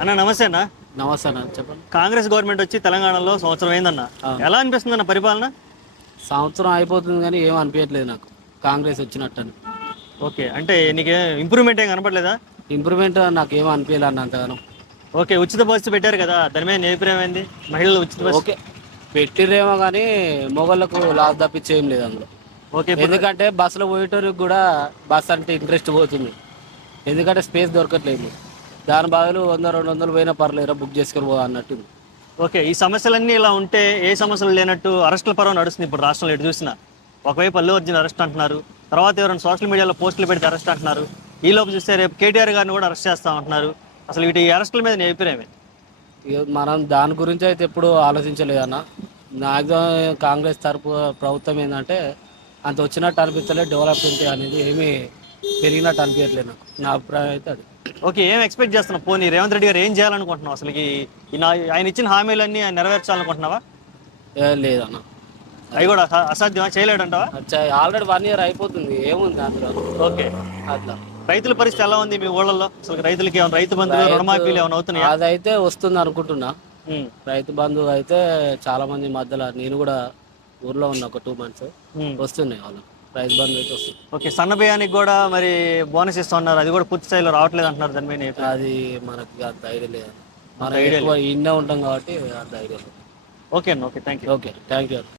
అన్న నమస్తే అన్న. నమస్తే అన్న, చెప్పండి. కాంగ్రెస్ గవర్నమెంట్ వచ్చి తెలంగాణలో సంవత్సరం అయిందన్న. ఆ, ఎలా అనిపిస్తుంది అన్న పరిపాలన? సంవత్సరం అయిపోతుంది కానీ ఏం అనిపించట్లేదు నాకు కాంగ్రెస్ వచ్చినట్టు అని. ఓకే, అంటే నీకు ఇంప్రూవ్మెంట్ ఏం కనపడలేదా? ఇంప్రూవ్మెంట్ నాకు ఏం అనిపించలే అన్న అంతగానో. ఓకే, ఉచిత బస్సు పెట్టారు కదా, దాని మీద నీ అభిప్రాయం ఏంది? మహిళలు ఉచిత బస్సు. ఓకే, పెట్టిర్రేమో కానీ మొగళ్ళకు లాస్ తప్పించి ఏం లేదు అందులో. ఓకే, ఇప్పుడు ఎందుకంటే బస్సులో పోయేటోరికి కూడా బస్ అంటే ఇంట్రెస్ట్ పోతుంది. ఎందుకంటే స్పేస్ దొరకట్లేదు. దాని బదులు 100-200 పోయినా పర్లేదురా, బుక్ చేసుకొని పోదా అన్నట్టు. ఓకే, ఈ సమస్యలన్నీ ఇలా ఉంటే ఏ సమస్యలు లేనట్టు అరెస్టుల పర్వం నడుస్తుంది ఇప్పుడు రాష్ట్రంలో. ఎటు చూసినా ఒకవైపు అల్లు అర్జున్ అరెస్ట్ అంటున్నారు, తర్వాత ఎవరైనా సోషల్ మీడియాలో పోస్టులు పెడితే అరెస్ట్ అంటున్నారు, ఈ లోపు చూస్తే రేపు కేటీఆర్ గారిని కూడా అరెస్ట్ చేస్తామంటున్నారు. అసలు వీటి అరెస్టుల మీద నీ అభిప్రాయం ఏంది? ఇక మనం దాని గురించి అయితే ఎప్పుడు ఆలోచించలేదన్న. మ్యాక్సిమం కాంగ్రెస్ తరపు ప్రభుత్వం ఏంటంటే అంత వచ్చినట్టు అనిపించలేదు. డెవలప్మెంట్ అనేది ఏమీ పెరిగినట్టు అనిపించట్లేదు నాకు. నా అభిప్రాయం అయితే అది. ఓకే, ఏం ఎక్స్పెక్ట్ చేస్తున్నావు? పోనీ రేవంత్ రెడ్డి గారు ఏం చేయాలనుకుంటున్నావు? అసలు ఆయన ఇచ్చిన హామీలన్నీ ఆయన నెరవేర్చాలనుకుంటున్నావా? లేదన్న, అవి కూడా అసాధ్యమా? చేయలేడంటావా? ఆల్రెడీ 1 year అయిపోతుంది, ఏముంది అందులో. ఓకే, అట్లా రైతుల పరిస్థితి ఎలా ఉంది మీ ఊళ్ళల్లో? అసలు రైతులకి ఏమైనా రైతు బంధువులు రుణమాఫీలు ఏమైనా అవుతున్నాయా? అదైతే వస్తుంది అనుకుంటున్నా. ఉమ్, రైతు బంధువు అయితే చాలా మంది మధ్యలో నేను కూడా ఊర్లో ఉన్నా ఒక 2 months ఉమ్. వస్తున్నాయి వాళ్ళు. రైతు బంధువు అయితే వస్తుంది. ఓకే, సన్న బియ్యానికి కూడా మరి బోనస్ ఇస్తా ఉన్నారు, అది కూడా పూర్తి స్థాయిలో రావట్లేదు అంటున్నారు. దాని మీద నీ అభిప్రాయం? అది మనకి అంత ఐడియా లేదు. మనం ఐడియా ఎక్కువ ఇన్నే ఉంటాం కాబట్టి అంత ఐడియా లేదు. ఓకే అన్న, okay, thank you. Okay, thank you.